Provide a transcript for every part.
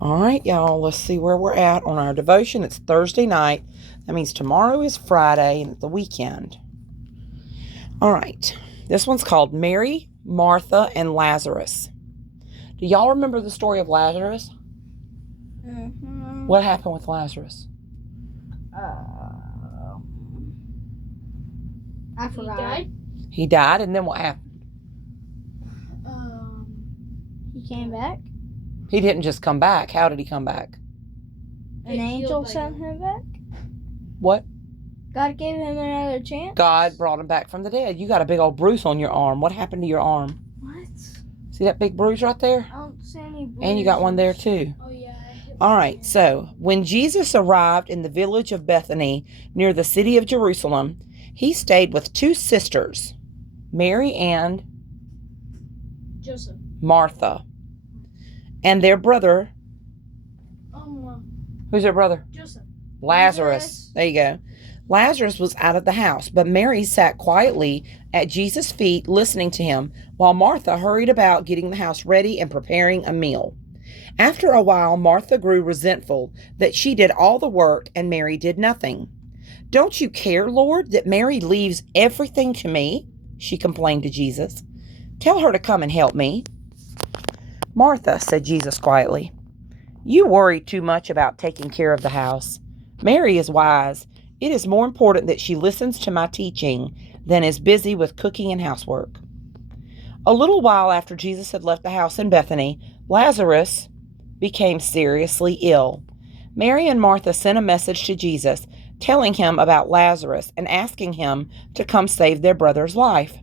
All right, y'all, let's see where we're at on our devotion. It's Thursday night. That means tomorrow is Friday and it's the weekend. All right, this one's called Mary, Martha, and Lazarus. Do y'all remember the story of Lazarus? Mm-hmm. What happened with Lazarus? I forgot. He died, and then what happened? He came back. He didn't just come back. How did he come back? An angel sent him back. What? God gave him another chance. God brought him back from the dead. You got a big old bruise on your arm. What happened to your arm? What? See that big bruise right there? I don't see any bruises. And you got one there too. Oh, yeah. All right, so when Jesus arrived in the village of Bethany near the city of Jerusalem, he stayed with two sisters, Mary and Joseph. Martha, and their brother. Who's their brother? Joseph. Lazarus. There you go. Lazarus was out of the house, but Mary sat quietly at Jesus' feet listening to him, while Martha hurried about getting the house ready and preparing a meal. After a while, Martha grew resentful that she did all the work and Mary did nothing. "Don't you care, Lord, that Mary leaves everything to me?" she complained to Jesus. "Tell her to come and help me." "Martha," said Jesus quietly, "you worry too much about taking care of the house. Mary is wise. It is more important that she listens to my teaching than is busy with cooking and housework." A little while after Jesus had left the house in Bethany, Lazarus became seriously ill. Mary and Martha sent a message to Jesus telling him about Lazarus and asking him to come save their brother's life.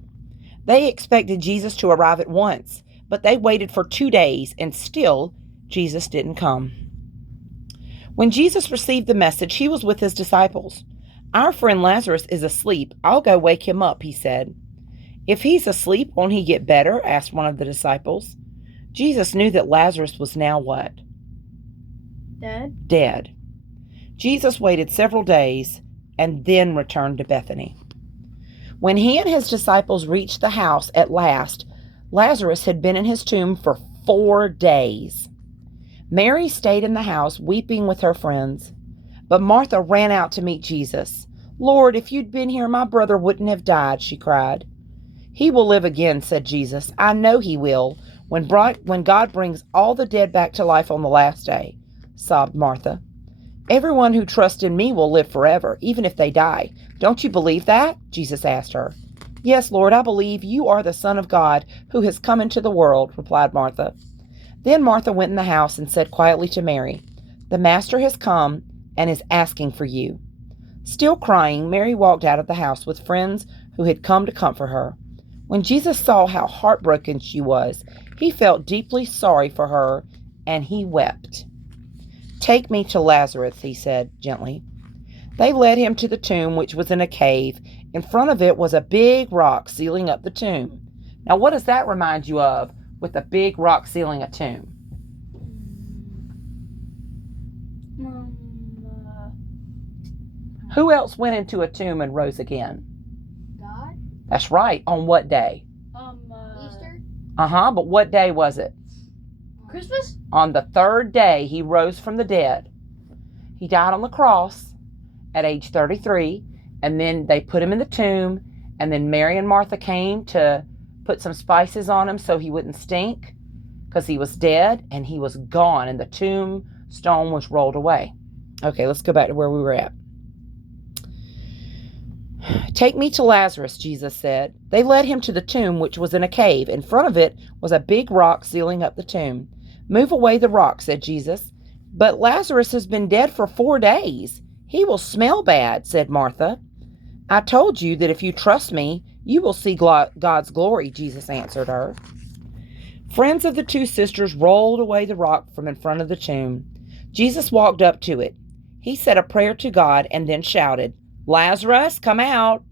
They expected Jesus to arrive at once, but they waited for 2 days and still Jesus didn't come. When Jesus received the message, he was with his disciples. "Our friend Lazarus is asleep. I'll go wake him up," he said. "If he's asleep, won't he get better?" asked one of the disciples. Jesus knew that Lazarus was now what? Dead. Jesus waited several days and then returned to Bethany. When he and his disciples reached the house at last, Lazarus had been in his tomb for 4 days. Mary stayed in the house weeping with her friends, but Martha ran out to meet Jesus. "Lord, if you'd been here, my brother wouldn't have died," she cried. "He will live again," said Jesus. "I know he will, when God brings all the dead back to life on the last day," sobbed Martha. "Everyone who trusts in me will live forever, even if they die. Don't you believe that?" Jesus asked her. "Yes, Lord, I believe you are the Son of God who has come into the world," replied Martha. Then Martha went in the house and said quietly to Mary, "The Master has come and is asking for you." Still crying, Mary walked out of the house with friends who had come to comfort her. When Jesus saw how heartbroken she was, he felt deeply sorry for her and he wept. "Take me to Lazarus," he said gently. They led him to the tomb, which was in a cave. In front of it was a big rock sealing up the tomb. Now, what does that remind you of with a big rock sealing a tomb? Who else went into a tomb and rose again? God? That's right. On what day? Easter? But what day was it? Christmas? On the 3rd day, he rose from the dead. He died on the cross at age 33, and then they put him in the tomb, and then Mary and Martha came to put some spices on him so he wouldn't stink, because he was dead, and he was gone, and the tombstone was rolled away. Okay, let's go back to where we were at. "Take me to Lazarus," Jesus said. They led him to the tomb, which was in a cave. In front of it was a big rock sealing up the tomb. "Move away the rock," said Jesus. "But Lazarus has been dead for 4 days. He will smell bad," said Martha. "I told you that if you trust me, you will see God's glory," Jesus answered her. Friends of the two sisters rolled away the rock from in front of the tomb. Jesus walked up to it. He said a prayer to God and then shouted, "Lazarus, come out."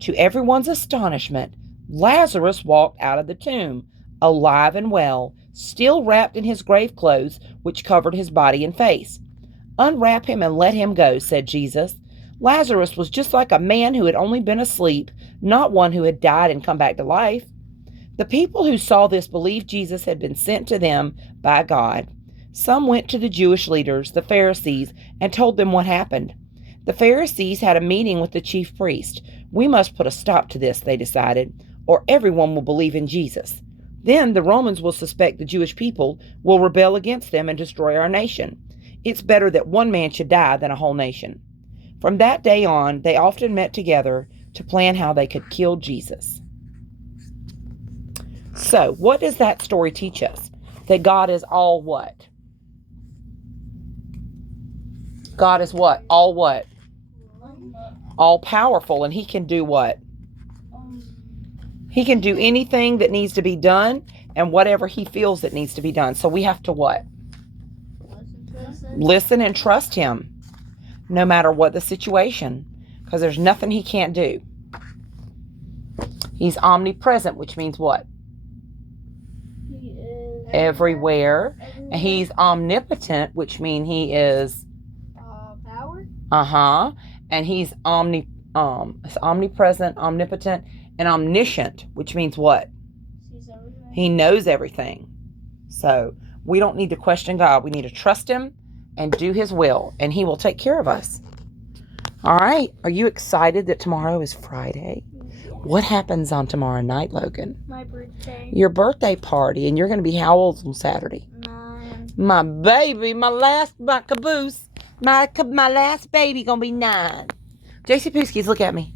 To everyone's astonishment, Lazarus walked out of the tomb, alive and well, still wrapped in his grave clothes, which covered his body and face. "Unwrap him and let him go," said Jesus. Lazarus was just like a man who had only been asleep, not one who had died and come back to life. The people who saw this believed Jesus had been sent to them by God. Some went to the Jewish leaders, the Pharisees, and told them what happened. The Pharisees had a meeting with the chief priest. We must put a stop to this, they decided, or everyone will believe in Jesus. Then the Romans will suspect the Jewish people will rebel against them and destroy our nation. It's better that one man should die than a whole nation. From that day on, they often met together to plan how they could kill Jesus. So, what does that story teach us? That God is all what? God is what? All what? All powerful, and he can do what? He can do anything that needs to be done and whatever he feels that needs to be done. So we have to what? Listen and trust him no matter what the situation, because there's nothing he can't do. He's omnipresent, which means what? He is Everywhere. And he's omnipotent, which means he is power. And he's omnipresent, omnipotent, and omniscient, which means what? Sees everything. He knows everything. So we don't need to question God. We need to trust him and do his will, and he will take care of us. All right. Are you excited that tomorrow is Friday? What happens on tomorrow night, Logan? My birthday. Your birthday party, and you're going to be how old on Saturday? 9. My baby, my caboose. My last baby going to be 9. JC Pooskies, look at me.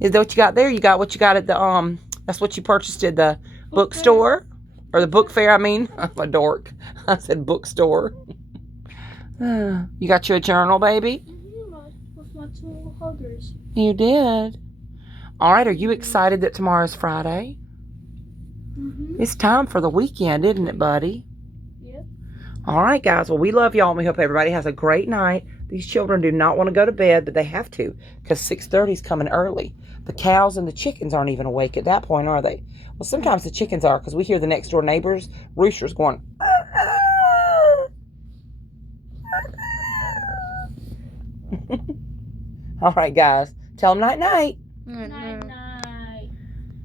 Is that what you got there? You got what you got at the, that's what you purchased at the bookstore? Or the book fair, I mean. I'm a dork. I said bookstore. You got you a journal, baby? With my 2 huggers. You did. All right, are you excited that tomorrow's Friday? Mm-hmm. It's time for the weekend, isn't it, buddy? Yep. All right, guys. Well, we love y'all, and we hope everybody has a great night. These children do not want to go to bed, but they have to, because 6:30 is coming early. The cows and the chickens aren't even awake at that point, are they? Well, sometimes the chickens are, because we hear the next door neighbors' roosters going. All right, guys. Tell them night-night.